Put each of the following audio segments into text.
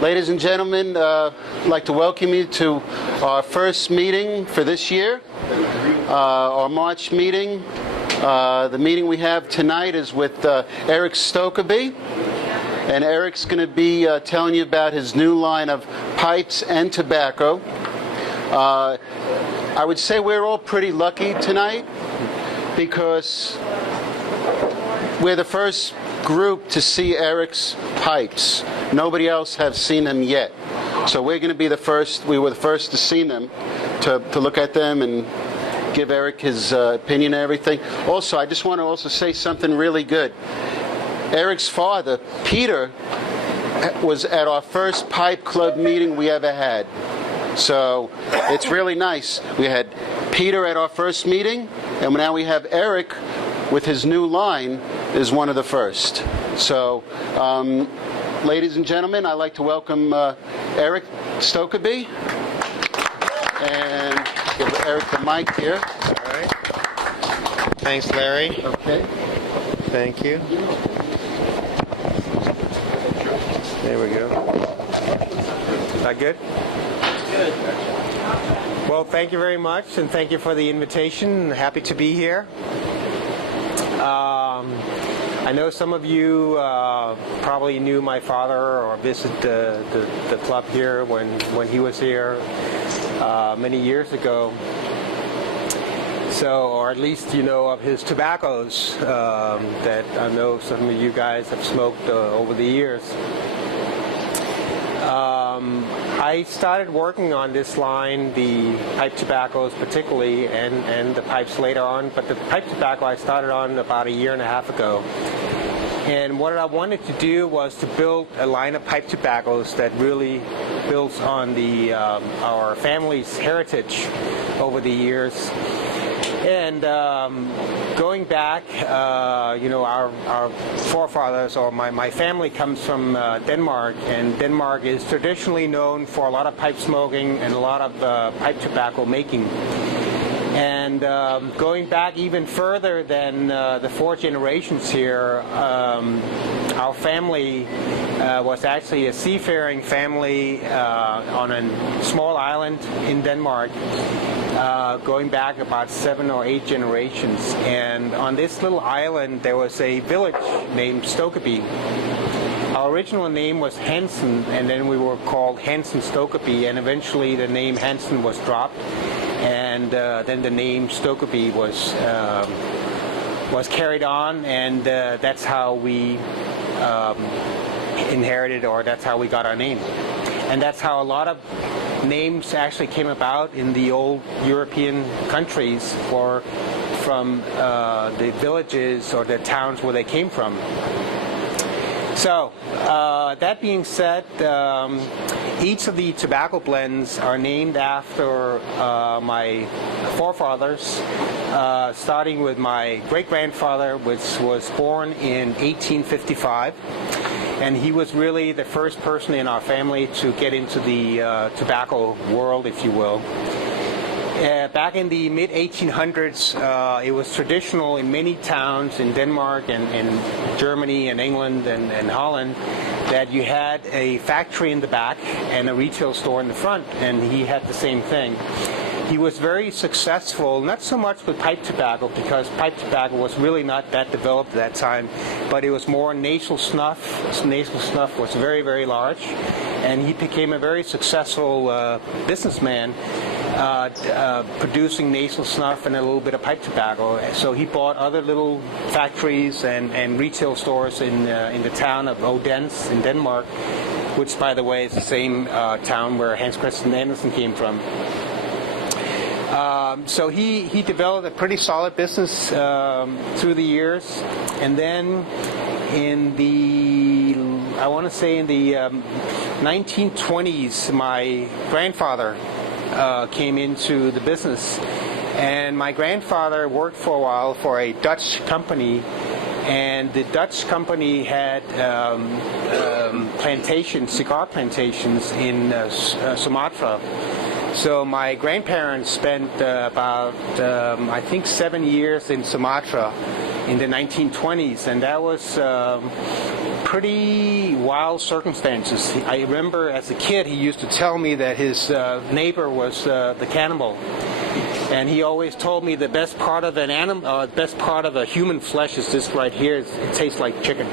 Ladies and gentlemen, I'd like to welcome you to our first meeting for this year, our March meeting. The meeting we have tonight is with Erik Stokkebye, and Erik's going to be telling you about his new line of pipes and tobacco. I would say we're all pretty lucky tonight because we're the first group to see Erik's pipes. Nobody else has seen them yet. So we're going to be the first. We were the first to see them, to look at them and give Erik his opinion and everything. Also, I just want to also say something really good. Erik's father, Peter, was at our first pipe club meeting we ever had. So it's really nice. We had Peter at our first meeting, and now we have Erik with his new line is one of the first. So, ladies and gentlemen, I'd like to welcome Erik Stokkebye, and give Erik the mic here. All right. Thanks, Larry. Okay. Thank you. There we go. Is that good? Good. Well, thank you very much, and thank you for the invitation. Happy to be here. I know some of you probably knew my father or visited the club here when he was here many years ago. So, or at least you know of his tobaccos that I know some of you guys have smoked over the years. I started working on this line, the pipe tobaccos particularly, and the pipes later on, but the pipe tobacco I started on about 1.5 years ago. And what I wanted to do was to build a line of pipe tobaccos that really builds on the our family's heritage over the years. And going back, our forefathers, or my family comes from Denmark, and Denmark is traditionally known for a lot of pipe smoking and a lot of pipe tobacco making. And going back even further than the 4 generations here, our family was actually a seafaring family on a small island in Denmark, going back about 7 or 8 generations. And on this little island there was a village named Stokkebye. Our original name was Hansen, and then we were called Hansen Stokkebye, and eventually the name Hansen was dropped, and then the name Stokkebye was carried on, and that's how we inherited, or that's how we got our name. And that's how a lot of names actually came about in the old European countries, or from the villages or the towns where they came from. So, that being said, each of the tobacco blends are named after my forefathers, starting with my great-grandfather, which was born in 1855. And he was really the first person in our family to get into the tobacco world, if you will. Back in the mid-1800s, it was traditional in many towns in Denmark and Germany and England and Holland that you had a factory in the back and a retail store in the front, and he had the same thing. He was very successful, not so much with pipe tobacco, because pipe tobacco was really not that developed at that time, but it was more nasal snuff. Nasal snuff was very, very large, and he became a very successful businessman, producing nasal snuff and a little bit of pipe tobacco. So he bought other little factories and retail stores in the town of Odense in Denmark, which, by the way, is the same town where Hans Christian Andersen came from. So he developed a pretty solid business through the years, and then in the 1920s, my grandfather came into the business, and my grandfather worked for a while for a Dutch company, and the Dutch company had cigar plantations in Sumatra. So my grandparents spent about, I think, 7 years in Sumatra in the 1920s, and that was pretty wild circumstances. I remember as a kid, he used to tell me that his neighbor was the cannibal. And he always told me the best part of an animal, best part of a human flesh is this right here. It tastes like chicken.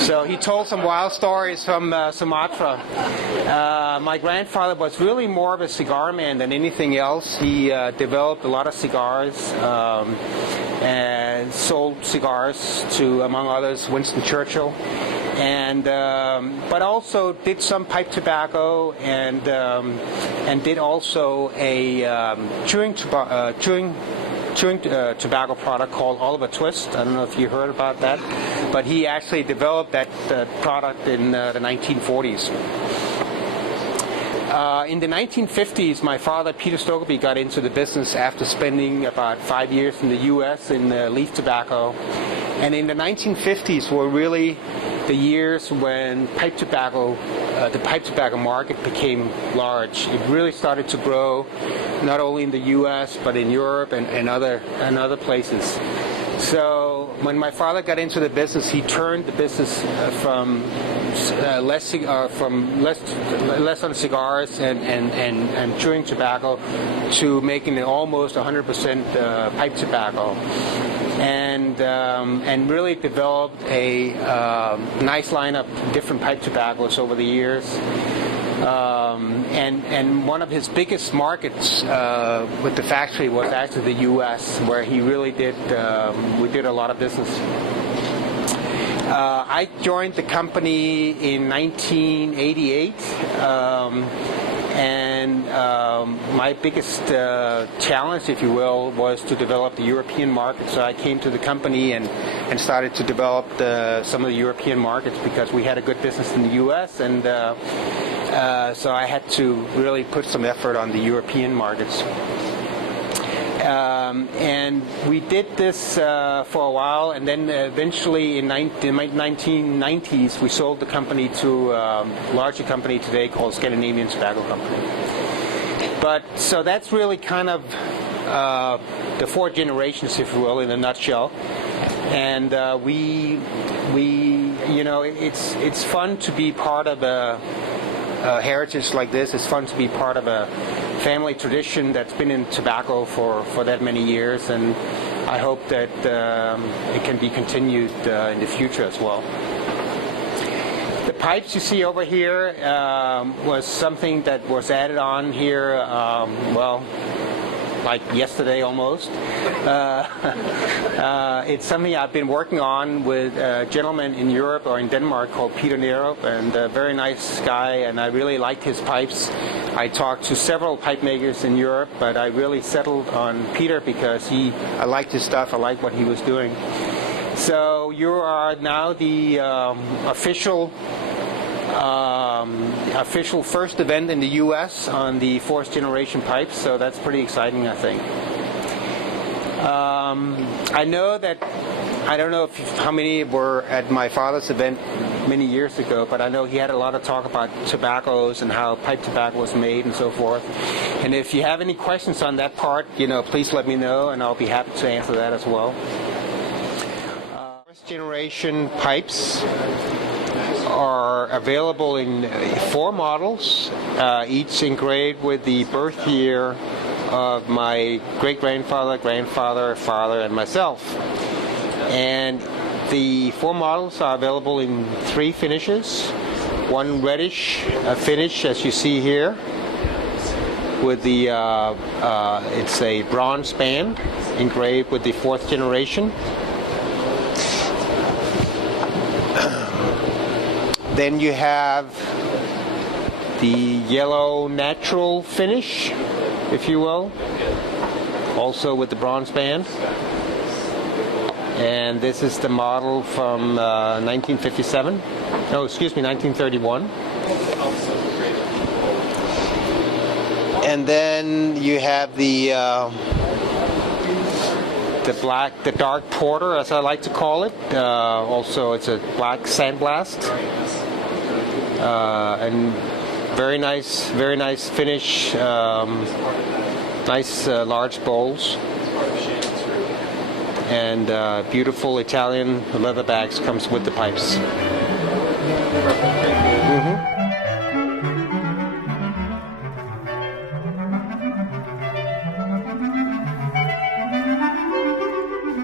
So he told some wild stories from Sumatra. My grandfather was really more of a cigar man than anything else. He developed a lot of cigars and sold cigars to, among others, Winston Churchill. And but also did some pipe tobacco and did also a chewing tobacco product called Oliver Twist. I don't know if you heard about that, but he actually developed that product in the 1940s. In the 1950s, my father, Peter Stokkebye, got into the business after spending about 5 years in the U.S. in leaf tobacco. And in the 1950s were really the years when the pipe tobacco market became large. It really started to grow, not only in the U.S. but in Europe and other places. So when my father got into the business, he turned the business from less on cigars and chewing tobacco to making it almost 100% pipe tobacco. And really developed a nice lineup of different pipe tobaccos over the years. And one of his biggest markets with the factory was actually the U.S., where he really we did a lot of business. I joined the company in 1988. And my biggest challenge, if you will, was to develop the European market. So I came to the company and started to develop some of the European markets because we had a good business in the U.S. and so I had to really put some effort on the European markets. And we did this for a while, and then eventually in the 1990s we sold the company to a larger company today called Scandinavian Tobacco Company. But so that's really kind of the four generations, if you will, in a nutshell. And it's fun to be part of a heritage like this. It's fun to be part of a family tradition that's been in tobacco for that many years, and I hope that it can be continued in the future as well. The pipes you see over here was something that was added on here, like yesterday almost. It's something I've been working on with a gentleman in Europe or in Denmark called Peter Nero, and a very nice guy, and I really liked his pipes. I talked to several pipe makers in Europe, but I really settled on Peter because I liked his stuff, I liked what he was doing. So you are now the official first event in the U.S. on the fourth generation pipes, so that's pretty exciting, I think. I know that, I don't know how many were at my father's event many years ago, but I know he had a lot of talk about tobaccos and how pipe tobacco was made and so forth. And if you have any questions on that part, please let me know, and I'll be happy to answer that as well. First generation pipes are available in 4 models, each engraved with the birth year of my great-grandfather, grandfather, father, and myself. And the 4 models are available in 3 finishes. One reddish finish, as you see here, with the it's a bronze band engraved with the 4th generation. Then you have the yellow natural finish, if you will, also with the bronze band. And this is the model from 1957. No, excuse me, 1931. And then you have the dark porter, as I like to call it. Also, it's a black sandblast. And very nice finish. Nice large bowls. And beautiful Italian leather bags comes with the pipes. Perfect.